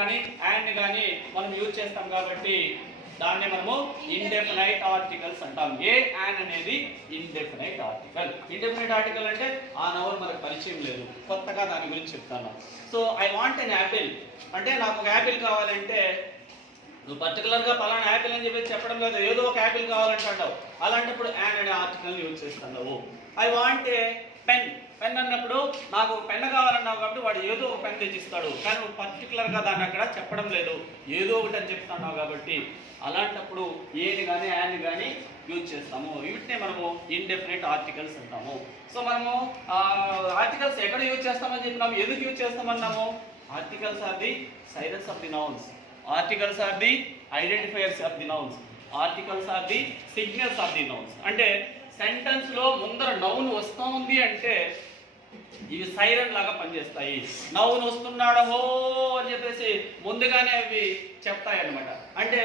కానీ అండ్ కానీ మనం యూజ్ చేస్తాం కాబట్టి దాన్ని మనము ఇండెఫినైట్ ఆర్టికల్స్ అంటాం. ఏ యాన్ అనేది ఇండెఫినైట్ ఆర్టికల్. ఇండెఫినైట్ ఆర్టికల్ అంటే ఆ నవల్ మనకు పరిచయం లేదు, కొత్తగా దాని గురించి చెప్తాను. So I want an apple అంటే నాకు ఒక యాపిల్ కావాలంటే నువ్వు పర్టికులర్గా పలానా యాపిల్ అని చెప్పేసి చెప్పడం లేదు, ఏదో ఒక యాపిల్ కావాలంటావు. అలాంటప్పుడు యాన్ అనే ఆర్టికల్ని యూజ్ చేస్తున్నావు. I want a pen. Pen అన్నప్పుడు నాకు పెన్ కావాలన్నావు కాబట్టి వాడు ఏదో ఒక పెన్ తెచ్చిస్తాడు, కానీ నువ్వు పర్టికులర్గా దాన్ని అక్కడ చెప్పడం లేదు, ఏదో ఒకటి అని చెప్తున్నావు కాబట్టి అలాంటప్పుడు ఏని కానీ యాన్ కానీ యూజ్ చేస్తాము. వీటినే మనము ఇండెఫినెట్ ఆర్టికల్స్ అంటాము. సో మనము ఆర్టికల్స్ ఎక్కడ యూజ్ చేస్తామని చెప్పినాము, ఎందుకు యూజ్ చేస్తామన్నాము? Articles are the silence of the nouns, articles are the identifiers of the nouns, articles are the signals of the nouns. అంటే సెంటెన్స్ లో ముందర నౌన్ వస్తూ ఉంది అంటే ఇవి సైరన్ లాగా పనిచేస్తాయి. నౌన్ వస్తున్నాడు హో అని చెప్పేసి ముందుగానే అవి చెప్తాయి అన్నమాట. అంటే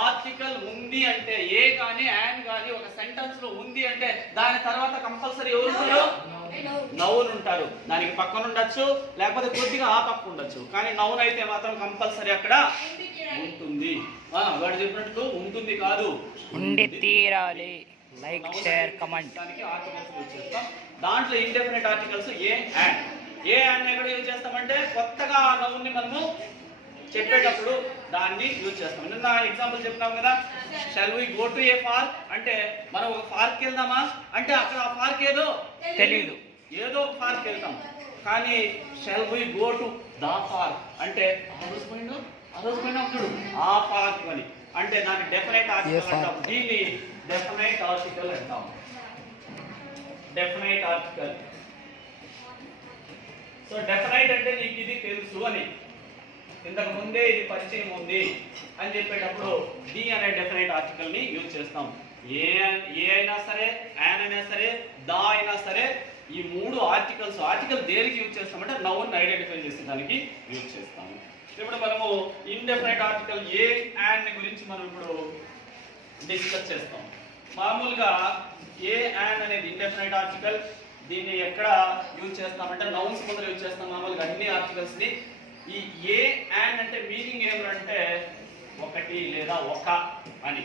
ఆర్టికల్ ఉంది అంటే ఏ కానీ యాన్ కానీ ఒక సెంటెన్స్ లో ఉంది అంటే దాని తర్వాత కంపల్సరీ ఎవరు ఉంటారు? నౌన్ ఉంటారు. దానికి పక్కన ఉండొచ్చు, లేకపోతే కొద్దిగా ఆ పక్క ఉండొచ్చు, కానీ నౌన్ అయితే మాత్రం కంపల్సరీ అక్కడ ఉంటుంది. వాడు చెప్పినట్టు ఉంటుంది కాదు, ఉండి తీరాలి. Like, share, comment. దానికి ఆర్టికల్స్ యూజ్ చేస్తాం. దాంట్లో indefinite articles A and. A and ఎక్కడ యూజ్ చేస్తామంటే కొత్తగా ఆ నౌన్ ని మనము చెప్పేటప్పుడు దాన్ని యూజ్ చేస్తాం. నిన్న ఎగ్జాంపుల్ చెప్పినాం కదా, shall we go to a park అంటే మనం ఒక పార్క్ వెళ్దామా అంటే అక్కడ ఆ పార్క్ ఏదో తెలీదు, ఏదో ఒక పార్క్ వెళ్తాం. కానీ shall we go to the park అంటే ఆ రోజు పోయినప్పుడు ఆ పార్క్ అని అంటే దాన్ని డెఫినెట్ ఆర్టికల్ అంటాం. దీన్ని డెఫినెట్ ఆర్టికల్ అంటాం. Definite article. సో డెఫినెట్ అంటే నీకు ఇది తెలుసు అని, ఇంతకు ముందే ఇది పరిచయం ఉంది అని చెప్పేటప్పుడు ది అనే డెఫినెట్ ఆర్టికల్ ని యూజ్ చేస్తాం. ఏ అయినా సరే, యాన్ అయినా సరే, దా అయినా సరే, ఈ మూడు ఆర్టికల్స్. ఆర్టికల్ దేనికి యూజ్ చేస్తామంటే నౌన్ ఐడెంటిఫై చేసేదానికి యూజ్ చేస్తాము. ఇప్పుడు మనము ఇండెఫినెట్ ఆర్టికల్ ఏ యాన్ గురించి మనం ఇప్పుడు డిస్కస్ చేస్తాం. మామూలుగా ఏ యాన్ అనేది ఇండెఫినెట్ ఆర్టికల్. దీన్ని ఎక్కడ యూజ్ చేస్తామంటే నౌన్స్ ముందర యూజ్ చేస్తాం మామూలుగా అన్ని ఆర్టికల్స్ ని. ఈ ఏ యాన్ అంటే మీనింగ్ ఏమంటే ఒకటి లేదా ఒక అని.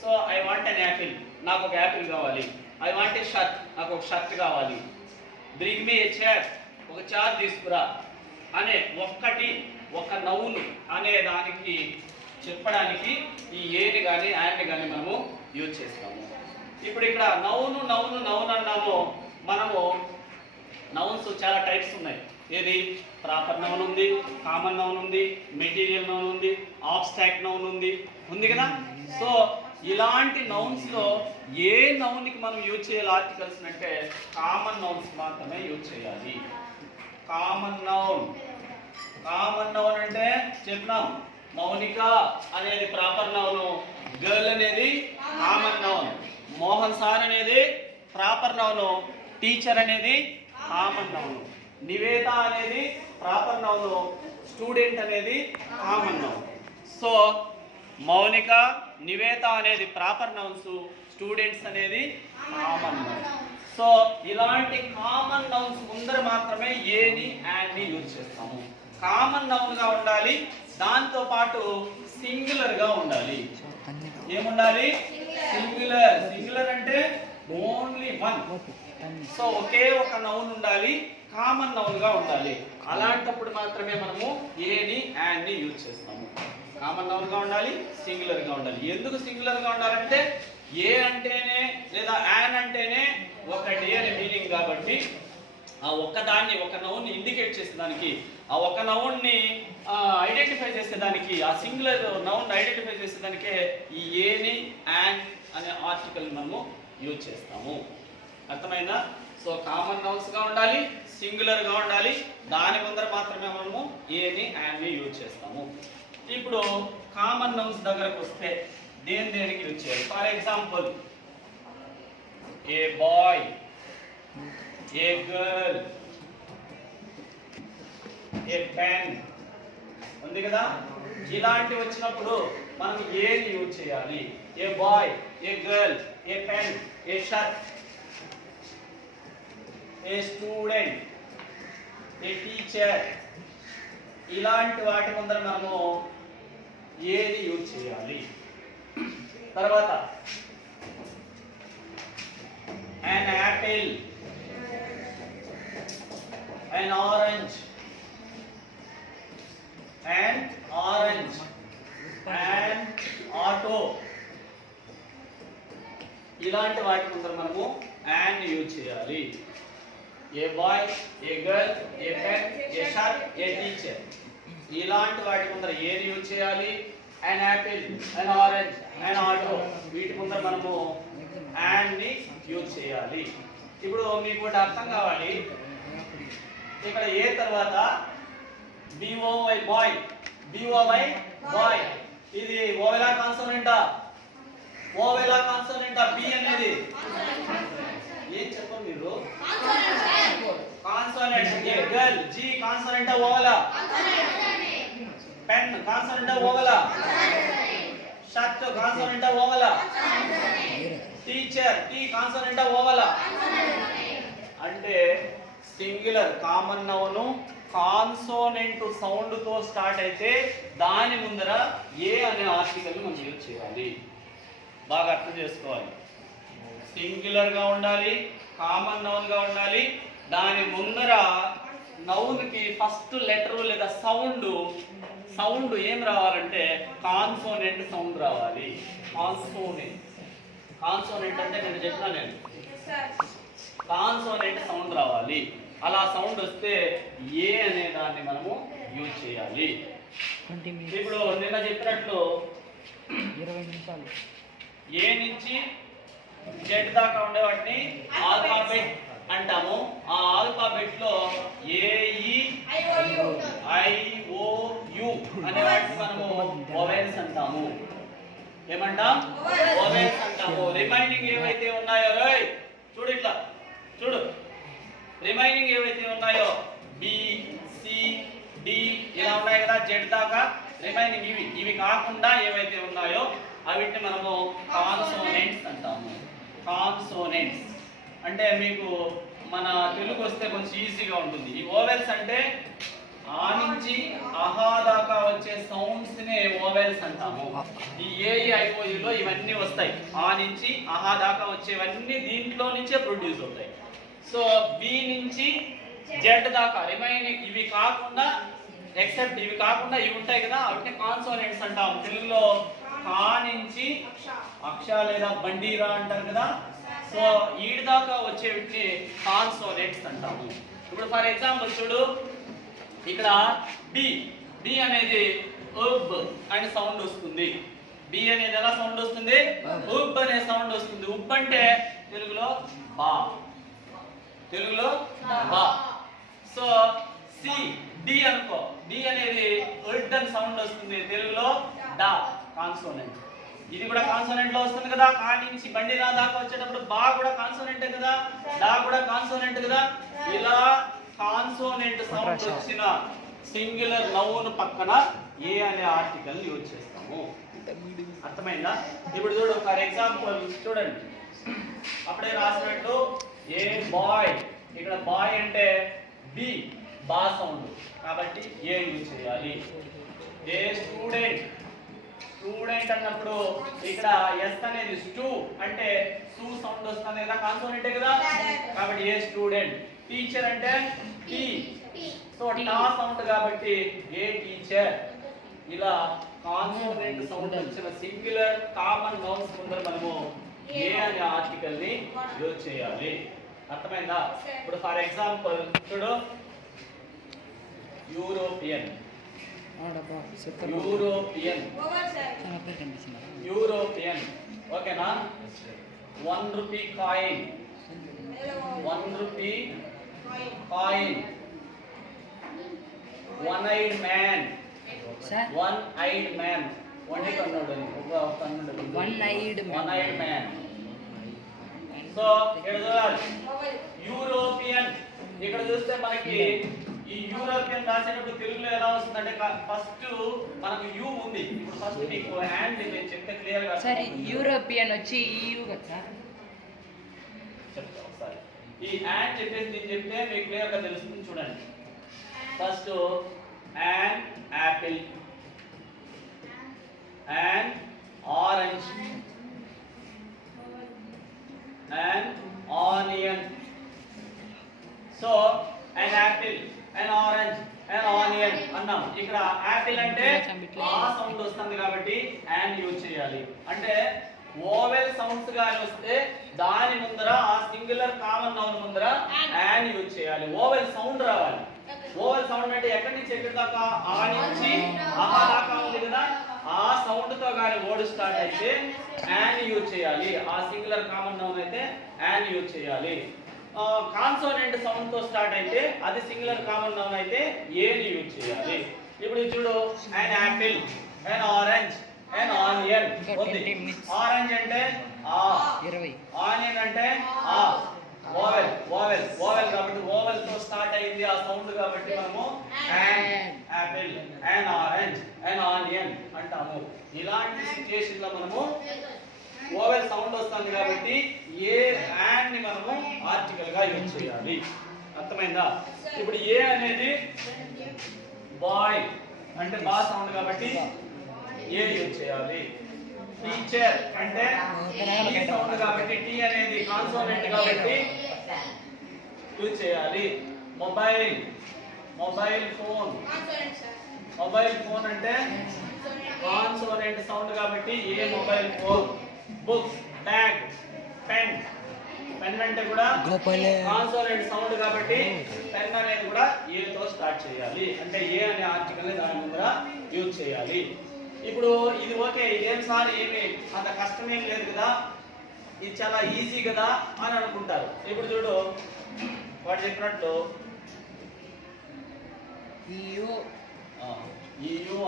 So I want an apple, నాకు ఒక యాపిల్ కావాలి. ఐ వాంట్ ఏ షర్ట్, నాకు ఒక షర్ట్ కావాలి. బ్రింగ్ మీ ఏ చైర్, ఒక చైర్ తీసుకురా అనే ఒక్కటి ఒక నౌన్ అనే దానికి చెప్పడానికి ఈ ఏని కానీ యాన్ని కానీ మనము యూజ్ చేస్తాము. ఇప్పుడు ఇక్కడ నౌన్ నౌన్ నౌన్ అన్నాము. మనము నౌన్స్ చాలా టైప్స్ ఉన్నాయి. ఏది? ప్రాపర్ నౌన్ ఉంది, కామన్ నౌన్ ఉంది, మెటీరియల్ నౌన్ ఉంది, ఆబ్స్ట్రాక్ట్ నౌన్ ఉంది కదా. సో ఇలాంటి నౌన్స్ లో ఏ నౌన్ కి మనం యూజ్ చేయాలి ఆర్టికల్స్ అంటే కామన్ నౌన్స్ మాత్రమే యూజ్ చేయాలి. Common noun. కామన్ నౌన్ అంటే చెప్పినాం, మౌనిక అనేది ప్రాపర్ నౌన్, గర్ల్ అనేది కామన్ నౌన్, మోహన్ సార్ అనేది ప్రాపర్ నౌన్, టీచర్ అనేది కామన్ నౌన్, నివేద అనేది ప్రాపర్ నౌన్, స్టూడెంట్ అనేది common noun. So Mounika, Niveda అనేది ప్రాపర్ నౌన్స్, స్టూడెంట్స్ అనేది కామన్ నౌన్. సో ఇలాంటి కామన్ నౌన్స్ ముందర మాత్రమే ఏని యాన్ని యూజ్ చేస్తాము. కామన్ నౌన్ గా ఉండాలి, దాంతో పాటు సింగులర్ గా ఉండాలి. ఏముండాలి? సింగులర్. సింగులర్ అంటే ఓన్లీ వన్. సో ఒకే ఒక నౌన్ ఉండాలి, కామన్ నౌన్ గా ఉండాలి. అలాంటప్పుడు మాత్రమే మనము ఏని యాన్ని యూజ్ చేస్తాము. కామన్ నౌన్ గా ఉండాలి, సింగులర్ గా ఉండాలి. ఎందుకు సింగులర్ గా ఉండాలంటే ఏ అంటేనే లేదా యాన్ అంటేనే ఒకటి అనే మీనింగ్ కాబట్టి ఆ ఒక్కదాన్ని, ఒక నౌన్ ఇండికేట్ చేసేదానికి, ఆ ఒక నౌన్ ని ఐడెంటిఫై చేసేదానికి, ఆ సింగులర్ నౌన్ ఐడెంటిఫై చేసేదానికే ఈ ఏని యాన్ అనే ఆర్టికల్ మనము యూజ్ చేస్తాము. అర్థమైందా? సో కామన్ నౌన్స్ గా ఉండాలి, సింగులర్ గా ఉండాలి, దాని ముందర మాత్రమే మనము ఏని యాన్ని యూజ్ చేస్తాము. ఇప్పుడు కామన్ నౌన్స్ దగ్గరకు వస్తే దేనికి యూజ్ చేయాలి? For example a boy, a girl, a pen ఉంది కదా. ఇలాంటివి వచ్చినప్పుడు మనం ఏని యూజ్ చేయాలి? A boy, a girl, a pen, a shirt, a student, a teacher, ఇలాంటి వాటి ముందర మనము ఏది యూజ్ చేయాలి? తర్వాత an apple, an orange, an orange, an auto, ఇలాంటి వాటి ముందర మనము and యూజ్ చేయాలి. A boy, a girl, a pen, A short, A teacher, ఇలాంటి వాటి ముందర ఏది యూజ్ చేయాలి? an apple, an orange, an auto, వీటి ముందర మనము and ని యూజ్ చేయాలి. ఇప్పుడు మీకు ఒకటి అర్థం కావాలి, ఇక్కడ ఏ తర్వాత BOY బాయ్, BOY బాయ్, ఇది ఓవెలా కాన్సోనెంటా? ఓవెలా కాన్సోనెంటా? బి అనేది ఏం చెప్పండి మీరు? కాన్సోనెంట్. ఏ గర్ల్, జి కాన్సోనెంటా ఓవెలా? పెన్ కాన్సోనెంటా ఓవెలా? షర్ట్ కాన్సోనెంటా ఓవెలా? టీచర్, టీ కాన్సోనెంటా ఓవెలా? అంటే singular common noun consonant sound తో స్టార్ట్ అయితే దాని ముందర ఏ అనే ఆర్టికల్ మనం యూజ్ చేయాలి. బాగా అర్థం చేసుకోవాలి. సింగులర్ గా ఉండాలి, కామన్ నౌన్ గా ఉండాలి. దాని ముందర నౌన్ కి ఫస్ట్ లెటర్ లేదా సౌండ్ ఏం రావాలంటే కాన్సోనెంట్ సౌండ్ రావాలి. కాన్సోనెంట్ అంటే నేను చెప్పినా, నేను కాన్సోనెంట్ సౌండ్ రావాలి. అలా సౌండ్ వస్తే ఏ అనే దాన్ని మనము యూజ్ చేయాలి. ఇప్పుడు నిన్న చెప్పినట్లు 20 నిమిషాలు ఏ నుంచి జెడ్ దాకా ఉండే వాటిని ఆల్ఫాబెట్ అంటాము. ఆ ఆల్ఫాబెట్ లో AEIOU అనే వాటిని మనము వొవెల్స్ అంటాము. ఏమంటాం? వొవెల్స్ అంటాము. రిమైనింగ్ ఏవైతే ఉన్నాయో చూడు, ఇట్లా చూడు, రిమైనింగ్ ఏవైతే ఉన్నాయో B, C, D ఇలా ఉన్నాయి కదా జెడ్ దాకా. రిమైనింగ్ ఇవి కాకుండా ఏవైతే ఉన్నాయో అవిటిని మనము కాన్సోనెంట్స్ అంటాము. కాన్సోనెంట్స్ అంటే మీకు మన తెలుగు వస్తే కొంచెం ఈజీగా ఉంటుంది. ఈ ఓవెల్స్ అంటే ఆ నుంచి అహా దాకా వచ్చే సౌండ్స్ నే ఓవెల్స్ అంటాము. ఈ AEIOU లో ఇవన్నీ వస్తాయి. ఆ నుంచి అహా దాకా వచ్చేవన్నీ దీంట్లో నుంచే ప్రొడ్యూస్ అవుతాయి. సో బి నుంచి జెడ్ దాకా రిమైనింగ్ ఇవి కాకుండా, ఎక్సెప్ట్ ఇవి కాకుండా ఇవి ఉంటాయి కదా, వాటిని కాన్సోనెంట్స్ అంటాం. తెలుగులో కా నుంచి అక్ష లేదా బండిరా అంటారు కదా. సో ఈడి దాకా వచ్చే వీటిని కాన్సోనెంట్స్ అంటాము. ఇప్పుడు ఫర్ ఎగ్జాంపుల్ చూడు, ఇక్కడ బి అనేది ఉబ్ అనే సౌండ్ వస్తుంది. బి అనేది ఎలా సౌండ్ వస్తుంది? ఉబ్ అనే సౌండ్ వస్తుంది. ఉబ్ అంటే తెలుగులో బా, తెలుగులో బా. సో సి డి అనుకో, డి అనేది ఉడ్ అని సౌండ్ వస్తుంది. తెలుగులో డా, కాన్సోనెంట్. ఇది కూడా కాన్సోనెంట్ లో వస్తుంది కదా. కా నుంచి బండి రా దాకా వచ్చేటప్పుడు బా కూడా కాన్సోనెంటే కదా, డా కూడా కాన్సోనెంట్ కదా. ఇలా కాన్సోనెంట్ సౌండ్ వచ్చిన సింగులర్ నౌన్ పక్కన ఏ అనే ఆర్టికల్ యూజ్ చేస్తాము. అర్థమైందా? ఇప్పుడు చూడు, ఫర్ ఎగ్జాంపుల్ చూడండి, అప్పుడే రాసినట్టు ఏ బాయ్, ఇక్కడ బాయ్ అంటే బి బా సౌండ్ కాబట్టి ఏ యూజ్ చేయాలి. ఏ స్టూడెంట్, స్టూడెంట్ అన్నప్పుడు ఇక్కడ ఎస్ అనేది స్టూ అంటే సు సౌండ్ వస్తుంది కదా, కాన్సోనెంటే కదా, కాబట్టి ఏ స్టూడెంట్. టీచర్ అంటే టీ, సో టా సౌండ్ కాబట్టి ఏ టీచర్. ఇలా కాన్సోనెంట్ సౌండ్ వచ్చిన సింగులర్ కామన్ నౌన్స్ ముందర మనము ఏ అనే ఆర్టికల్ ని యూజ్ చేయాలి. అర్థమైందా? ఇప్పుడు ఫర్ ఎగ్జాంపుల్ చూడు, యూరోపియన్, యూరోపియన్, యూరోపియన్, ఓకేనా? 1 rupee coin, 1 rupee coin. One eyed man, one eyed man, one eyed man. So ఇక్కడ చూడాలి యూరోపియన్. ఇక్కడ చూస్తే మనకి ఈ యూరోపియన్ రాసేటప్పుడు తెలుగులో ఎలా వస్తుందంటే ఫస్ట్ మనకు యూ ఉంది. ఇప్పుడు ఫస్ట్ మీకు హ్యాండ్ నేను చెప్తే క్లియర్ గా సార్ యూరోపియన్ వచ్చి EU కదా సార్. చెప్తా ఒకసారి. ఈ హ్యాండ్ చెప్పేసి నేను చెప్తే మీకు క్లియర్ గా తెలుస్తుంది. చూడండి, first an apple, an orange, an onion. So an apple, an orange, an onion అన్నాం. ఇక్కడ యాపిల్ అంటే ఆ సౌండ్ వస్తుంది కాబట్టి an యూజ్ చేయాలి. అంటే ఓవెల్ సౌండ్స్ గాని వస్తే దాని ముందర ఆ సింగులర్ కామన్ నౌన్ ముందర an యూజ్ చేయాలి. ఓవెల్ సౌండ్ రావాలి. ఓవెల్ సౌండ్ అంటే ఎక్కడి నుంచి ఎక్కడి దాకా ఆ నుంచి ఆ దాకా ఉంది కదా, ఆ సౌండ్ తో గాని వర్డ్ స్టార్ట్ అయితే an యూజ్ చేయాలి. ఆ సింగులర్ కామన్ నౌన్ అయితే an యూజ్ చేయాలి. కాన్సోనెంట్ సౌండ్ తో స్టార్ట్ అయితే అది సింగులర్ కామన్ నౌన్ అయితే ఏ ని యూజ్ చేయాలి. ఇప్పుడు చూడు an apple, an orange, an onion ఉంది. ఆరెంజ్ అంటే ఆ, 20 ఆనియన్ అంటే ఆ. ఓవెల్ ఓవెల్ ఓవెల్ కాబట్టి ఓవెల్ తో స్టార్ట్ అయింది ఆ సౌండ్ కాబట్టి మనము an apple, an orange, an onion అంటాము. ఇలాంటి సిచువేషన్ లో మనము ఓవెల్ సౌండ్ వస్తుంది కాబట్టి ఏ యాన్ ని మనము ఆర్టికల్ గా యూజ్ చేయాలి. అర్థమైందా? ఇప్పుడు ఏ అనేది బాయ్ అంటే బా సౌండ్ కాబట్టి ఏ యూజ్ చేయాలి. టీచర్ అంటే టీ సౌండ్ కాబట్టి టీ అనేది కాన్సోనెంట్ కాబట్టి యూజ్ చేయాలి. Mobile, mobile phone, mobile phone అంటే కాన్సోనెంట్ సౌండ్ కాబట్టి a mobile phone. Book, bag, pen, pen అంటే కూడా కాన్సోనెంట్ సౌండ్ కాబట్టి పెన్ అనేది కూడా ఏ తో స్టార్ట్ చేయాలి. అంటే ఏ అనే ఆర్టికల్ ని దాని ముందర యూజ్ చేయాలి. ఇప్పుడు ఇది ఓకే, ఇదేం సార్ ఏమి అంత కష్టమేం లేదు కదా, ఇది చాలా ఈజీ కదా అని అనుకుంటారు. ఇప్పుడు చూడు వాడు చెప్పినట్లు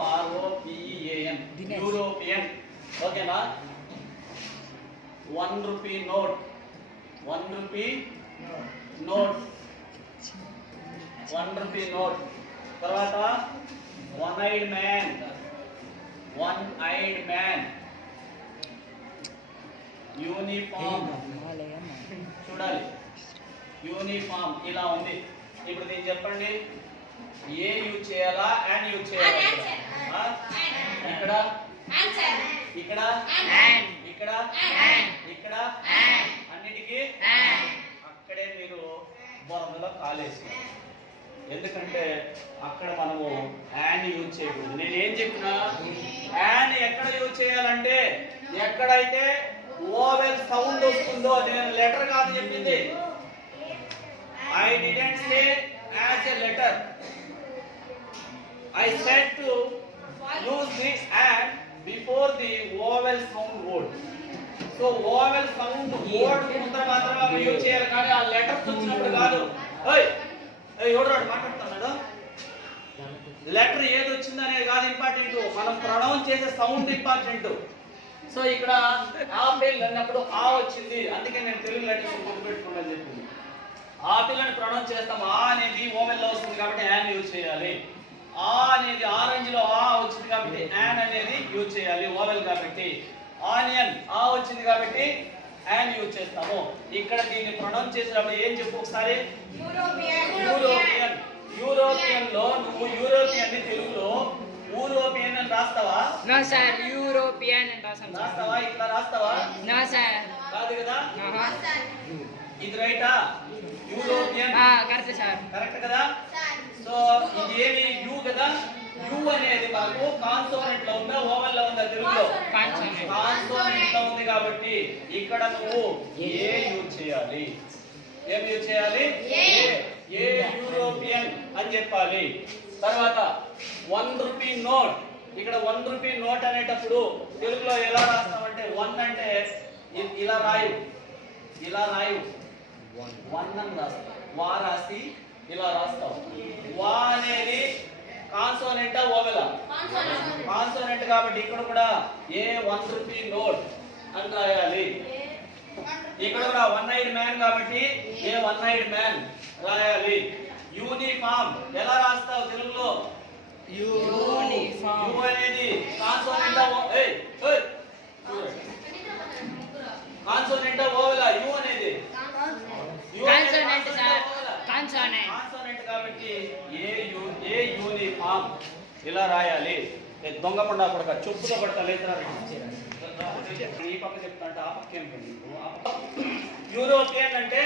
EUROPEAN యూరోపియన్. ఓకేనా? 1 rupee note, 1 rupee note, 1 rupee note. తర్వాత one eyed man, one eyed man. Uniform చూడాలి, యూనిఫామ్ ఇలా ఉంది. ఇప్పుడు దీన్ని చెప్పండి, ఏ యూజ్ చేయాలా అండ్ యూజ్ చేయాలా? ఇక్కడ ఇక్కడ ఇక్కడ ఇక్కడ అన్నిటికీ అక్కడే మీరు బొరదలో కాలేస్తారు. ఎందుకంటే అక్కడ మనము యాన్ యూజ్ చేయకూడదు. నేనేం చెప్పినా యాన్ ఎక్కడ యూజ్ చేయాలంటే ఎక్కడైతే ఓవెల్ సౌండ్ వస్తుందో, నేను లెటర్ కాదు చెప్పింది. I didn't say as a letter. I said to use the and before the vowel sound word. So vowel sound word ముందర మాత్రమే యూజ్ చేయాలి, కానీ ఆ లెటర్స్ వచ్చినప్పుడు కాదు. ఎవరు మాట్లాడుతున్నాడు? లెటర్ ఏది వచ్చిందనేది కాదు ఇంపార్టెంట్, మనం ప్రొనౌన్స్ చేసే సౌండ్ ఇంపార్టెంట్. సో ఇక్కడ ఆపిల్ అన్నప్పుడు ఆ వచ్చింది, అందుకే నేను తెలుగు లెటర్స్ గుర్తుపెట్టుకోమని చెప్పింది. ఆపిల్ అని ప్రొనౌన్స్ చేస్తాం, ఆ అనేది ఓవెల్ లో వస్తుంది కాబట్టి యాన్ యూజ్ చేయాలి. ఆ అనేది ఆరెంజ్ లో ఆ వచ్చింది కాబట్టి యాన్ అనేది యూజ్ చేయాలి ఓవెల్ కాబట్టి. ఆనియన్ ఆ వచ్చింది కాబట్టి యాన్ యూజ్ చేస్తాము. ఇక్కడ దీన్ని ప్రొనౌన్స్ చేసినప్పుడు ఏం చెప్పు ఒకసారి? యూరోపియన్. యూరోపియన్ లో నువ్వు యూరోపియన్ ని తెలుగులో యూరోపియన్ అని రాస్తావా? నో సార్, యూరోపియన్ అని రాస్తాం. రాస్తావా? ఇట్లా రాస్తావా? No sir. కాదు కదా? ఇది రైటా? European correct sir. కరెక్ట్ కదా? సో ఇది ఏమి యు కదా? యు అనేది మనకు కాన్సోనెంట్ లో ఉందా ఓవెల్ లో ఉందా తెలుగులో? కాన్సోనెంట్ లో ఉంది కాబట్టి ఇక్కడ నువ్వు ఏ యూజ్ చేయాలి. ఏం యూజ్ చేయాలి? ఏ యూరోపియన్ అని చెప్పాలి. తర్వాత 1 రూపీ నోట్. ఇక్కడ 1 రూపీ నోట్ అనేటప్పుడు తెలుగులో ఎలా రాస్తామంటే 1 అంటే ఇలా రాయు, ఇలా రాయు, 1 అని రాస్తాం. వా రాసి ఇలా రాస్తాం. వా అనేది కాన్సోనెంటా ఓవెలా? కాన్సోనెంట్ కాబట్టి ఇక్కడ కూడా ఏ 1 రూపీ నోట్ అని రాయాలి. ఇక్కడ కూడా 1 ఐడ్ మ్యాన్ కాబట్టి ఏ 1 ఐడ్ మ్యాన్ రాయాలి. యూనిఫామ్ ఎలా రాస్తావు తెలుగులో? యూనిఫామ్. యు అనేది కాన్సోనెంటా కాన్సోనెంటా ఓవెలా? యు అనేది కాన్సోనెంట్ సార్. కాన్సోనెంట్. కాన్సోనెంట్ కాబట్టి ఏ యూనిఫామ్ ఇలా రాయాలి. దొంగ పండా కొడక చెప్పుతో కొడతా లేదా ఈ పక్క చెప్తా అంటే ఆ పక్క ఏంటండి యూరోపియన్ అంటే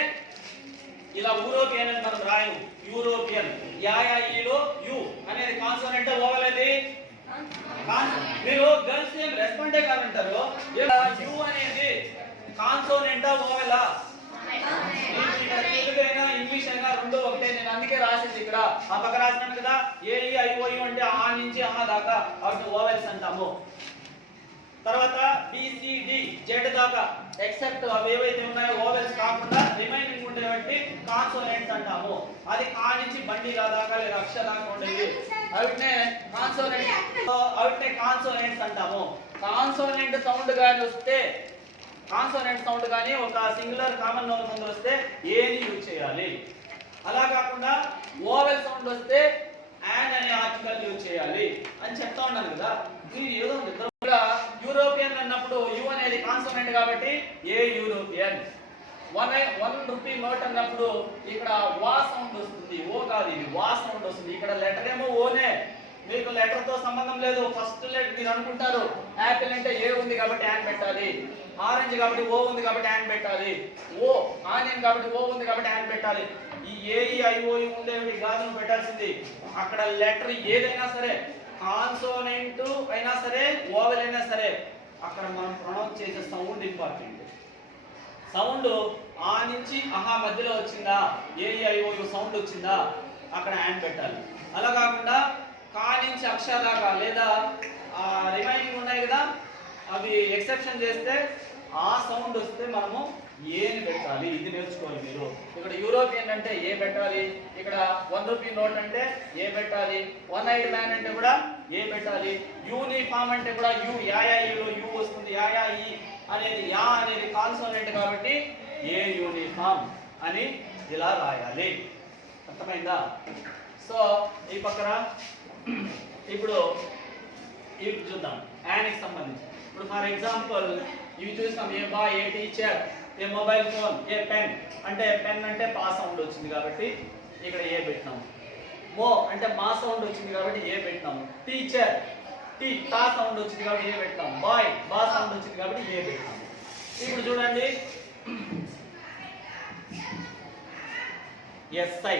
ఇలా యూరోపియన్ అని మనం రాయము. యూరోపియన్ ఈలో యు అనేది కాన్సోనెంట్ ఓవెల్ అది. మీరు గర్ల్స్ ఏం రెస్పాండే కాదంటారు. యు అనేది కాన్సోనెంట్ ఓవెలా? తెలుగు అయినా ఇంగ్లీష్ అయినా రెండు ఒకటే. నేను అందుకే రాసింది ఇక్కడ ఆ పక్క రాసినాను కదా. AEIOU అంటే ఆ నుంచి ఆ దాకా అటు ఓవెల్స్ అంటాము. తర్వాత BCD Z దాకా ఎక్సెప్ట్ అవి ఏవైతే ఉన్నాయో ఓవెల్స్ కాకుండా రిమైనింగ్ ఉండేవి కాన్సోనెంట్స్ అంటాము. అది కా నుంచి బండి దాకా లేదా అక్ష దాకా ఉండేవి అవిటినే కాన్సోనెంట్స్ అంటాము. కాన్సోనెంట్ సౌండ్ గాని వస్తే కాన్సోనెంట్ సౌండ్ కానీ ఒక సింగులర్ కామన్ నౌన్ ముందు వస్తే ఏని యూజ్ చేయాలి. అలా కాకుండా ఓవెల్ సౌండ్ వస్తే యాన్ అనే ఆర్టికల్ యూజ్ చేయాలి అని చెప్తా ఉన్నాను కదా. ఇది ఏదో కూడా యూరోపియన్ అన్నప్పుడు యు అనేది కాన్సోనెంట్ కాబట్టి ఏ యూరోపియన్. 1 రూపీ నోట్ అన్నప్పుడు ఇక్కడ వా సౌండ్ వస్తుంది. ఓ కాదు, ఇది వా సౌండ్ వస్తుంది. ఇక్కడ లెటర్ ఏమో ఓనే, మీకు లెటర్ తో సంబంధం లేదు. ఫస్ట్ లెటర్ మీరు అనుకుంటారు యాపిల్ అంటే ఏ ఉంది కాబట్టి యాన్ పెట్టాలి, ఆరెంజ్ కాబట్టి ఓ ఉంది కాబట్టి యాన్ పెట్టాలి, ఓ ఆనియన్ కాబట్టి ఓ ఉంది కాబట్టి యాన్ పెట్టాలి. ఈ AEIOU ఉండేవి కాదు నువ్వు పెట్టాల్సింది. అక్కడ లెటర్ ఏదైనా సరే, కాన్సోనెంట్ అయినా సరే ఓవెల్ అయినా సరే, అక్కడ మనం ప్రొనౌన్స్ చేసే సౌండ్ ఇంపార్టెంట్. సౌండ్ ఆ నుంచి అహా మధ్యలో వచ్చిందా, AEIOU సౌండ్ వచ్చిందా, అక్కడ యాన్ పెట్టాలి. అలా కాకుండా కా నుంచి అక్ష దాకా లేదా రిమైనింగ్ ఉన్నాయి కదా అవి ఎక్సెప్షన్ చేస్తే ఆ సౌండ్ వస్తే మనము ఏని పెట్టాలి. ఇది నేర్చుకోవాలి మీరు. ఇక్కడ యూరోపియన్ అంటే ఏ పెట్టాలి, ఇక్కడ 1 రూపీ నోట్ అంటే ఏ పెట్టాలి, 1 eyed మ్యాన్ అంటే కూడా ఏ పెట్టాలి, యూనిఫామ్ అంటే కూడా యు యాయాయిలో యు వస్తుంది. యాయాయి అనేది యా అనేది కాన్సోనెంట్ కాబట్టి ఏ యూనిఫామ్ అని ఇలా రాయాలి. అర్థమైందా? సో ఈ పక్కన ఇప్పుడు ఇవి చూద్దాం యాన్కి సంబంధించి. ఇప్పుడు ఫర్ ఎగ్జాంపుల్ ఇవి చూస్తాం. ఏ బా, ఏ teacher, A mobile phone, a pen. అంటే పెన్ అంటే పా సౌండ్ వచ్చింది కాబట్టి ఇక్కడ ఏ పెట్టినాము. మో అంటే మా సౌండ్ వచ్చింది కాబట్టి ఏ పెట్టినాము. టీచర్ టీ తా సౌండ్ వచ్చింది కాబట్టి ఏ పెట్టినాము. బాయ్ బా సౌండ్ వచ్చింది కాబట్టి ఏ పెట్టినాము. ఇప్పుడు చూడండి SI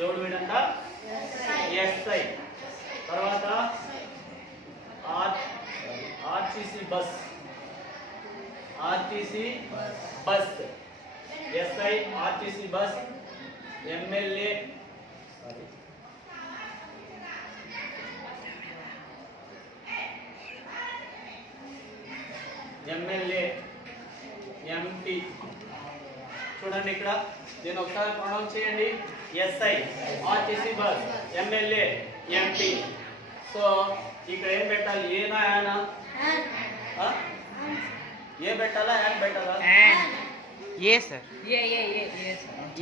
ఎవడు వీడంట SI. తర్వాత RTC bus, RTC bus, SI RTC bus. MLA MP. చూడండి ఇక్కడ నేను ఒకసారి ప్రొనౌన్స్ చేయండి. SI RTC bus, MLA MP. So ఇక్కడ ఏం పెట్టాలి, ఏనా యానా? ఏ పెట్టాలా యాన్ పెట్టాలా? ఏ సార్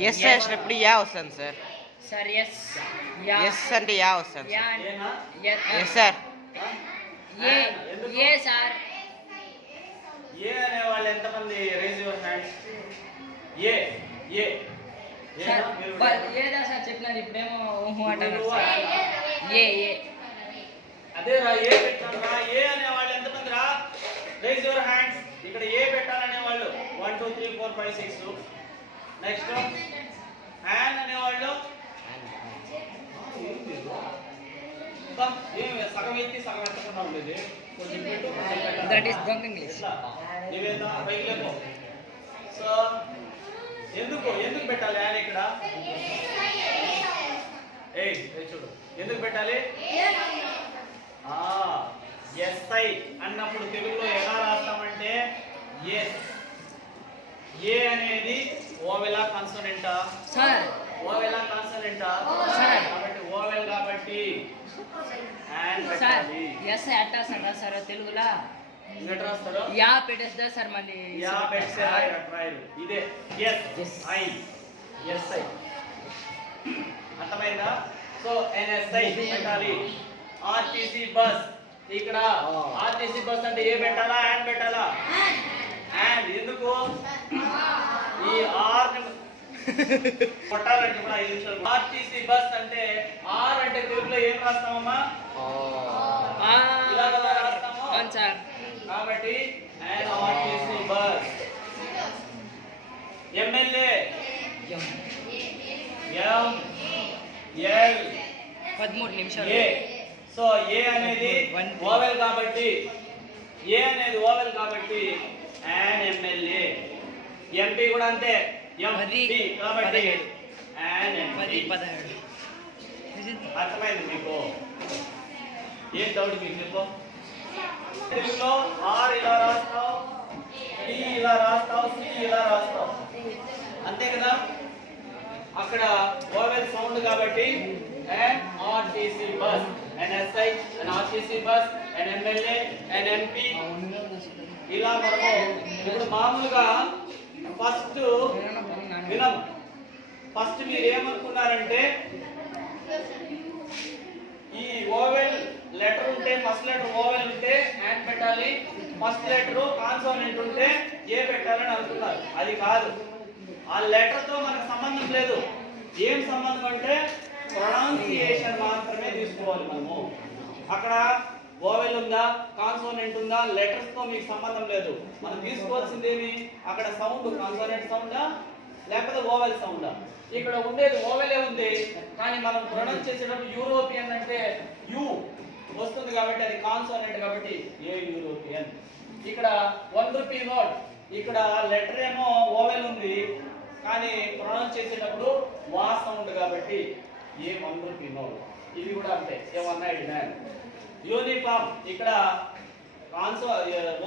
ఎస్ వేసినప్పుడు యా వస్తుంది సార్. సార్ ఎస్ అంటే యా వస్తుంది. ఏనా? S sir. A sir. A అనే వాళ్ళు ఎంతమంది raise your hand. A a ఏదా సార్ చెప్పినారు ఇప్పుడేమో అదే రా ఏ పెట్టాను రా. ఏ అనే వాళ్ళు ఎంతమంది రా? Raise your hands. ఇక్కడ ఏ పెట్టాలనే వాళ్ళు 1 2 3 4 5 6. నెక్స్ట్ హ్యాండ్ అనే వాళ్ళు ఏమి సగం ఎత్తి సగం ఎత్తకుండా ఉండేది. That is drunk English. Niveda పైకి లేపో. సో ఎందుకు పెట్టాలి యాన్ ఇక్కడ? చూడు ఎందుకు పెట్టాలి. SI అన్నప్పుడు తెలుగులో ఎలా రాస్తామంటే ఎస్. ఏ అనేది ఓవెలా కాన్సోనెంటా? సార్ ఓవెలా కాన్సోనెంటా? కాబట్టి ఓవెల్ కాబట్టి యాన్ సార్ పెట్టాలి. ఎస్ అట్టా సార్ తెలుగులా ఎట్లా రాస్తారు? యా పెట్టేస్తా సార్ మళ్ళీ యా పెట్టే రాయరు. ఇదే SI. SI అర్థమైందా? సో NSI పెట్టాలి. RTC bus. ఇక్కడ RTC బస్ అంటే ఏ పెట్టాలా యాన్ పెట్టాలా? యాన్. ఎందుకు? ఈ ఆర్ కొట్టాలంటే కూడా 5 నిమిషాలు. ఆర్టీసీ బస్ అంటే ఆర్ అంటే తెలుగులో ఏం రాస్తామమ్మా? ఇలా కదా రాస్తాము. కాబట్టి an RTC bus. MLA M L 13 నిమిషాలు. ఏ. సో ఏ అనేది ఓవెల్ కాబట్టి an ఎమ్మెల్యే. ఎంపీ కూడా అంతే ఎంపీ కాబట్టి an ఎంపీ. 17. అర్థమైంది మీకు? ఏం డౌట్ మీకు చెప్పు? తెలుగులో ఆర్ ఇలా రాస్తావు, డి ఇలా రాస్తావు, సి ఇలా రాస్తావు, అంతే కదా? అక్కడ ఓవెల్ సౌండ్ కాబట్టి an RTC bus, an SI, an RTC bus, an MLA, an MP. ఇలా మనము ఇప్పుడు మామూలుగా ఫస్ట్ మీరు ఏమనుకున్నారంటే ఈ ఓవెల్ లెటర్ ఉంటే ఫస్ట్ లెటర్ ఓవెల్ ఉంటే యాన్ పెట్టాలి, ఫస్ట్ లెటర్ కాన్సోనెంట్ ఉంటే ఏ పెట్టాలని అనుకున్నారు. అది కాదు, ఆ లెటర్ తో మనకు సంబంధం లేదు. ఏం సంబంధం అంటే ప్రొనౌన్సియేషన్ మాత్రమే తీసుకోవాలి మనము. అక్కడ ఓవెల్ ఉందా, కాన్సోనెంట్ ఉందా, లెటర్స్ తో మీకు సంబంధం లేదు. మనం తీసుకోవాల్సింది ఏమి? అక్కడ సౌండ్ కాన్సోనెంట్ సౌండా లేకపోతే ఓవెల్ సౌండా? ఇక్కడ ఉండేది ఓవెలే ఉంది, కానీ మనం ప్రొనౌన్స్ చేసేటప్పుడు యూరోపియన్ అంటే యు వస్తుంది కాబట్టి అది కాన్సోనెంట్ కాబట్టి ఏ యూరోపియన్. ఇక్కడ 1 రూపీ నోట్, ఇక్కడ లెటర్ ఏమో ఓవెల్ ఉంది కానీ ప్రొనౌన్స్ చేసేటప్పుడు వా సౌండ్ కాబట్టి ఏ 1 రూపీ నోట్. ఇది కూడా అంతే, ఏమన్నా ఇడినాను. యూనిఫామ్ ఇక్కడ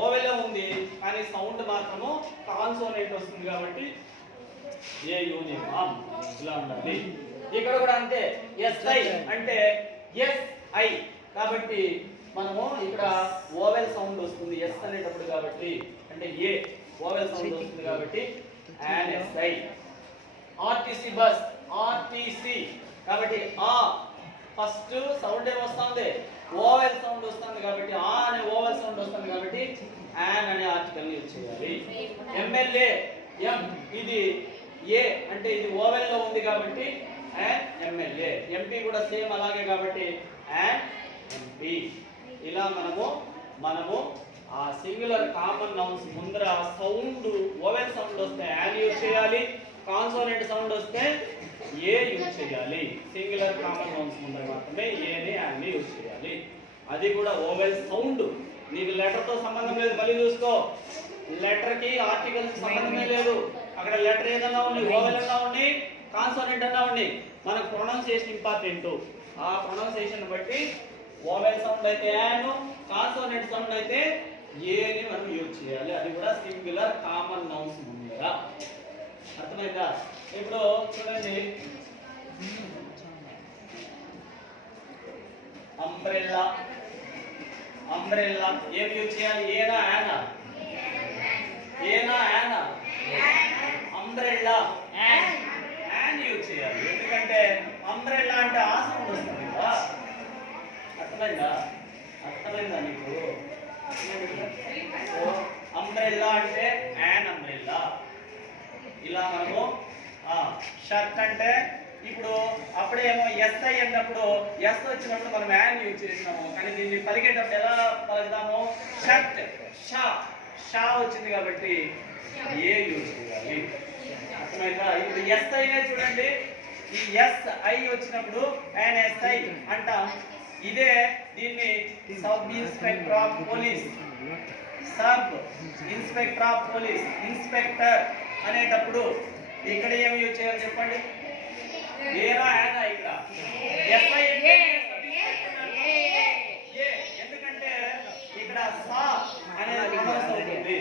ఓవెలే ఉంది కానీ సౌండ్ మాత్రము కాన్సోనెంట్ వస్తుంది కాబట్టి ఏ యూనిఫామ్. ఇలా ఉండాలి. ఇక్కడ కూడా అంతే, ఎస్ఐ అంటే ఎస్ఐ కాబట్టి మనము ఇక్కడ ఓవెల్ సౌండ్ వస్తుంది ఎస్ అనేటప్పుడు కాబట్టి, అంటే ఏ ఓవెల్ సౌండ్ వస్తుంది కాబట్టి an SI. RTC bus, RTC కాబట్టి ఆ ఫస్ట్ సౌండ్ ఏమొస్తుంది? ఓవెల్ సౌండ్ వస్తుంది కాబట్టి ఆ అనే ఓవెల్ సౌండ్ వస్తుంది కాబట్టి an అనే ఆర్టికల్ యూజ్ చేయాలి. ఎమ్మెల్యే ఎం, ఇది ఏ అంటే ఇది ఓవెల్ లో ఉంది కాబట్టి an ఎమ్మెల్యే. ఎంపీ కూడా సేమ్ అలాగే కాబట్టి an ఎంపీ. ఇలా మనము ఆ సింగులర్ కామన్ నౌన్స్ ముందర సౌండ్ ఓవెల్ సౌండ్ వస్తే an యూజ్ చేయాలి, కాన్సోనెంట్ సౌండ్ వస్తే ఏ యూజ్ చేయాలి. సింగులర్ కామన్ నౌన్స్ ముందర మాత్రమే ఏని an ని యూజ్ చేయాలి. అది కూడా ఓవెల్ సౌండ్. నీకు లెటర్ తో సంబంధం లేదు, మళ్ళీ చూసుకో. లెటర్ కి ఆర్టికల్ సంబంధమే లేదు. అక్కడ లెటర్ ఏదన్నా ఉంది, ఓవెల్ అన్నా ఉంది, కాన్సోనెంట్ అన్నా ఉంది, మనకు ప్రొనౌన్సియేషన్ ఇంపార్టెంట్. ఆ ప్రొనౌన్సియేషన్ బట్టి ఓవెల్ సౌండ్ అయితే an, కాన్సోనెంట్ సౌండ్ అయితే ఏని మనం యూజ్ చేయాలి. అది కూడా సింగులర్ కామన్ నౌన్స్ ముందర. అర్థమైందా? ఇప్పుడు చూడండి, అంబ్రెల్లా. అంబ్రెల్లా ఏం యూజ్ చేయాలి? ఏనా యానా? ఏనా యానా? అంబ్రెల్లా యాన్ యూజ్ చేయాలి. ఎందుకంటే అంబ్రెల్లా అంటే ఆ సౌండ్ వస్తుంది కదా. అర్థమైందా నీకు? అంబ్రెల్లా అంటే యాన్ అంబ్రెల్లా. ఇలా మనము షర్ట్ అంటే ఇప్పుడు అప్పుడేమో ఎస్ఐ అన్నప్పుడు ఎస్ వచ్చినప్పుడు మనం యాన్ యూజ్ చేసినాము, కానీ దీన్ని పలికేటప్పుడు ఎలా పలుకుతాము? షర్ట్ షా వచ్చింది కాబట్టి ఏ యూజ్ చేయాలి. అర్థమైందా? ఇప్పుడు ఎస్ఐనే చూడండి, ఈ ఎస్ఐ వచ్చినప్పుడు యాన్ ఎస్ఐ అంటాం. ఇదే దీన్ని sub inspector of police, sub inspector of police, inspector అనేటప్పుడు ఇక్కడ ఏమి యూజ్ చేయాలి చెప్పండి? ఏనా యానా? ఇక్కడ ఎస్ఐ ఎందుకంటే ఇక్కడ సా అనేది ప్రొనౌన్స్ అవుతుంది.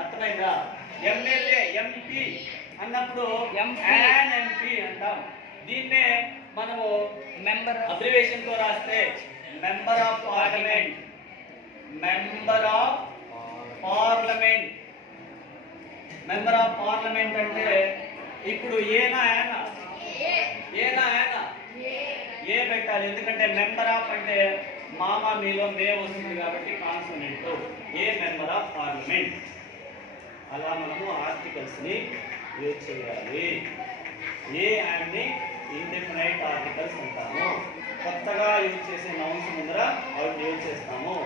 అర్థమైందా? ఎమ్మెల్యే ఎంపీ అన్నప్పుడు యాన్ ఎంపీ అంటాం. దీన్నే మనము అబ్రివేషన్ తో రాస్తే member of parliament. Member of parliament అంటే ఇప్పుడు ఏనా యానా? ఏ పెట్టాలి, ఎందుకంటే మెంబర్ ఆఫ్ అంటే మామా మీలో మే వస్తుంది కాబట్టి consonant a member of parliament. అలా మనము ఆర్టికల్స్ ని యూజ్ చేయాలి. ఏ అండ్ ని ఇండెఫినైట్ ఆర్టికల్స్ అంటాము. కొత్తగా యూజ్ చేసే నౌన్స్ ముందర అవి యూజ్ చేస్తాము.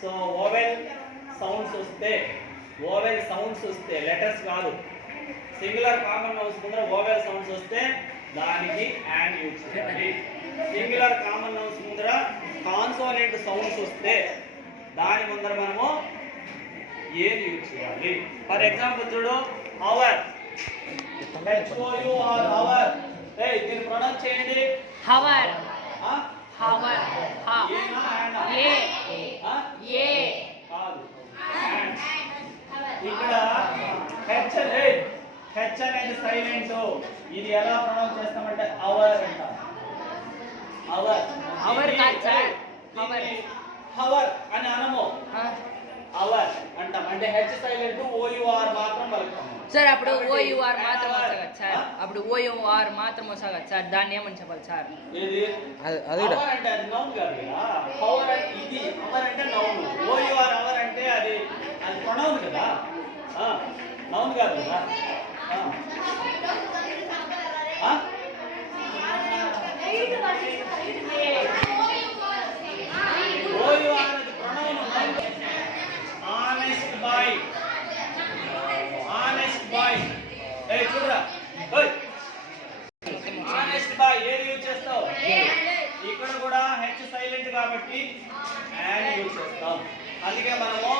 సో ఓవెల్ సౌండ్స్ వస్తే లెటర్స్ కాదు, సింగులర్ కామన్ నౌన్స్ ముందర ఓవెల్ సౌండ్స్ వస్తే దానికి అండ్ యూజ్ చేయాలి. సింగులర్ కామన్ నౌన్స్ ముందర కాన్సోనెంట్ సౌండ్స్ వస్తే దాని ముందర మనము ఏది యూజ్ చేయాలి. ఫర్ ఎగ్జాంపుల్ చూడు, అవర్, HOUR అవర్. దీన్ని ప్రొనౌన్స్ చేయండి. హవర్ ఆ? హవర్ హ ఏనా యానా? ఏ ఆ? ఏ కాదు. And. ఇక్కడ హెచ్ అనేది సైలెంట్. ఇది ఎలా ప్రొనౌన్స్ చేస్తామంటే అవర్ అంటాం. అవర్ అవర్ కాదు సార్. అవర్ హవర్ అని అనము, ఆ. అవర్ అంటాం. అంటే హెచ్ సైలెంట్, ఓయుఆర్ మాత్రం పలుకుతాము. సార్ అప్పుడు ఓయుఆర్ మాత్రం Hour. వస్తుంది సార్. అప్పుడు ఓయుఆర్ మాత్రం వస్తుంది సార్. దాన్ని ఏమని చెప్పాలి సార్? ఏది అది కూడా అవర్ అంటే అది నౌన్ కాదు కదా. హవర్ అంటే ఇది, అవర్ అంటే నౌన్. ఓయుఆర్ అవర్ అంటే అది ప్రొనౌన్ కదా, నౌన్ కాదు కదా. ఓయుఆర్ అది pronoun. Honest boy, honest boy. చూడరా, ఆనెస్ట్ బాయ్ ఏది యూజ్ చేస్తావు? ఇక్కడ కూడా హెచ్ సైలెంట్ కాబట్టి అండ్ యూజ్ చేస్తాం. అందుకే మనము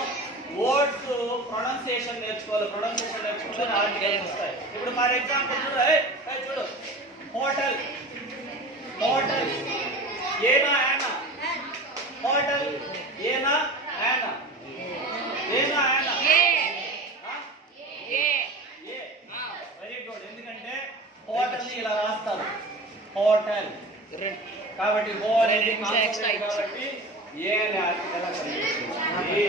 వర్డ్స్ ప్రొనౌన్సియేషన్ నేర్చుకోవాలి. ప్రొనౌన్సియేషన్ నేర్చుకుంటే ఆర్టికల్స్ వస్తాయి. ఇప్పుడు ఫర్ ఎగ్జాంపుల్ చూడు, చూడు, హోటల్, హోటల్ ఏనా యానా? హోటల్ ఏనా యానా? ఏనా యానా? A very good. ఎందుకంటే హోటల్ ని ఇలా రాస్తారు, హోటల్. కాబట్టి హో అనేది కాన్సోనెంట్ కాబట్టి ఏ అనే ఆర్టికల్ అక్కడ యూజ్ చేయాలి.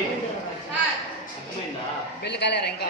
అర్థమైందా? బిల్లు కాలేరా ఇంకా?